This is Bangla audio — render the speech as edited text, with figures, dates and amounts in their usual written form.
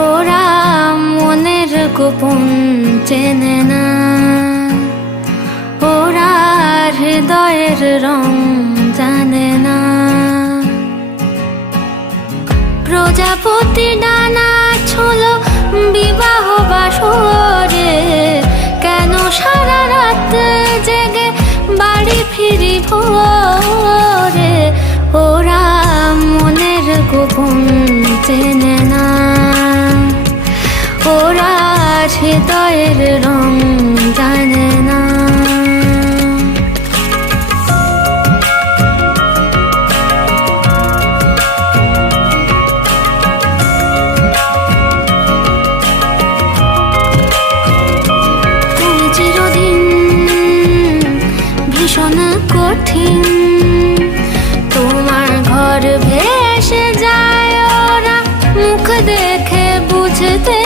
ওরা মনের গোপন চেনে না, ওরা হৃদয়ের রং জানে না। প্রজাপতি ডানা ছোল বিবাহ বাসরে, কেন সারা রাত জেগে বাড়ি ফিরি ভোরে। ওরা মনের গোপন চেনে না, ওরা হৃদয়ের রং জানে না। তুমি চিরদিন ভীষণ কঠিন, তোমার ঘর ভেসে যায় ওরা মুখ দেখে বুঝতে